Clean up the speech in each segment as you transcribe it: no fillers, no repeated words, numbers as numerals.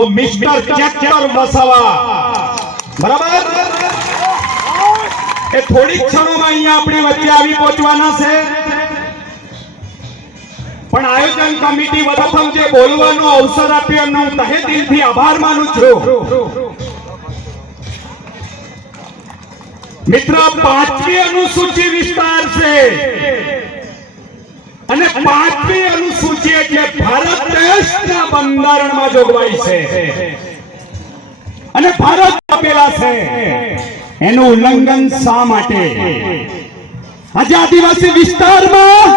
તો મિસ્ટર ચેક્ટર વસાવા, બરાબર, એ થોડીક ક્ષણોમાં અહીંયા આપણી વચ્ચે આવી પહોંચવાના છે. પણ આયોજન કમિટી પ્રથમ જે બોલવાનો અવસર આપ્યો એમનો હું તહે દિલથી આભાર માનું છું. મિત્ર, 5મી અનુસૂચિ વિસ્તાર છે અને 5મી અનુસૂચિ એટલે ભારત દેશના બંધારણમાં જોગવાઈ છે અને ભારત આપેલા છે. એનું ઉલ્લંઘન શા માટે? આજે આદિવાસી વિસ્તારમાં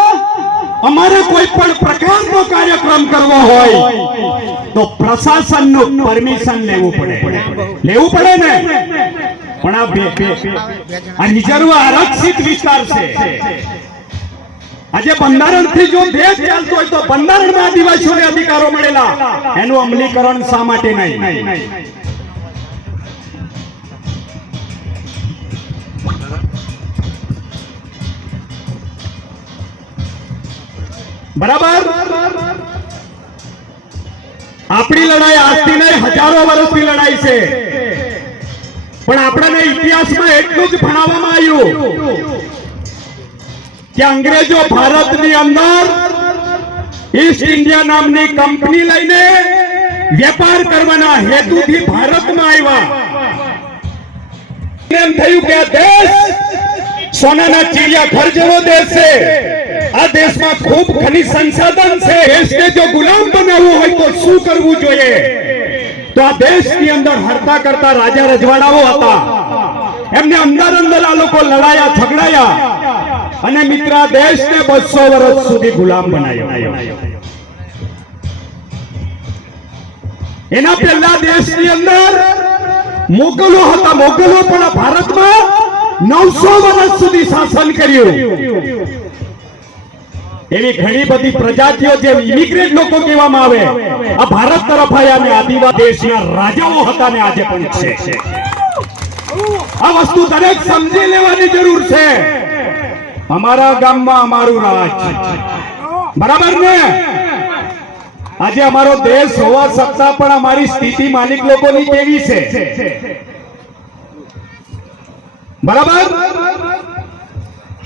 અમારે કોઈ પણ પ્રકારનો કાર્યક્રમ કરવો હોય તો પ્રશાસનનું પરમિશન લેવું પડે ને. પણ આ રિઝર્વ આરક્ષિત વિસ્તાર છે. આજે બંધારણથી જો દેશ ચાલતો હોય તો બંધારણમાં આદિવાસીઓને અધિકારો મળેલા, એનું અમલીકરણ શા માટે નહીં? બરાબર, આપણી લડાઈ આજથી નહીં, હજારો વર્ષની લડાઈ છે. પણ આપણને ઇતિહાસમાં એટલું જ ભણાવવામાં આવ્યું કે અંગ્રેજો ભારતની અંદર ઈસ્ટ ઇન્ડિયા નામની કંપની લઈને વેપાર કરવાના હેતુથી ભારતમાં આવ્યા. એમ થયું કે આ દેશ સોનાના ચિડિયાઘર જેવો દેશ છે, આ દેશમાં ખૂબ ખનિજ સંસાધન છે, દેશને જો ગુલામ બનાવવું હોય તો શું કરવું જોઈએ? તો આ દેશની અંદર હરતા કરતા રાજા રજવાડાઓ હતા, એમને અંદર આ લોકો લડાયા, ઝઘડાયા અને મિત્ર દેશને 200 વર્ષ સુધી ગુલામ બનાવ્યો. એના પહેલા દેશની અંદર મોગલો હતા. મોગલો પણ ભારતમાં 900 વર્ષ સુધી શાસન કર્યું. એવી ઘણી બધી પ્રજાતિઓ જે ઇમિગ્રેટ લોકો કહેવામાં આવે, આ ભારત તરફ આવ્યા અને આદિવાસી દેશના રાજાઓ હતા ને આજે પણ છે. આ વસ્તુ દરેક સમજી લેવાની જરૂર છે. અમારા ગામમાં અમારું રાજ, બરાબર ને? આજે અમારો દેશ હોવા છતાં પણ અમારી સ્થિતિ માલિક લોકોની કેવી છે? બરાબર.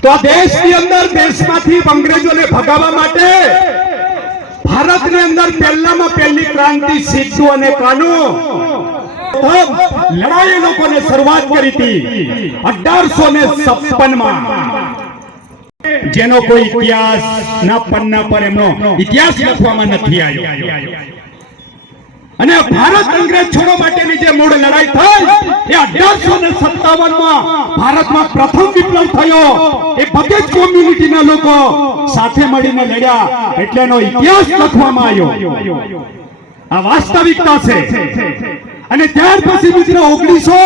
તો આ દેશની અંદર દેશમાંથી અંગ્રેજોને ભગાવવા માટે ભારતની અંદર પહેલામાં પહેલી ક્રાંતિ સિદ્ધુ અને કાનુ લડાઈ લોકોને શરૂઆત કરી હતી 1856માં, જેનો કોઈ ઇતિહાસ ના પન્ના પર એમનો ઇતિહાસ લખવામાં નથી આવ્યો. અને ભારત અંગ્રેજ છોડો માટેની જે મૂળ લડાઈ થઈ એ 1857માં ભારતમાં પ્રથમ વિપ્લવ થયો. એ બધી જ કોમ્યુનિટીના લોકો સાથે મળીને લડ્યા એટલે એનો ઇતિહાસ લખવામાં આવ્યો. આ વાસ્તવિકતા છે. અને ત્યાર પછી મિત્રો 1900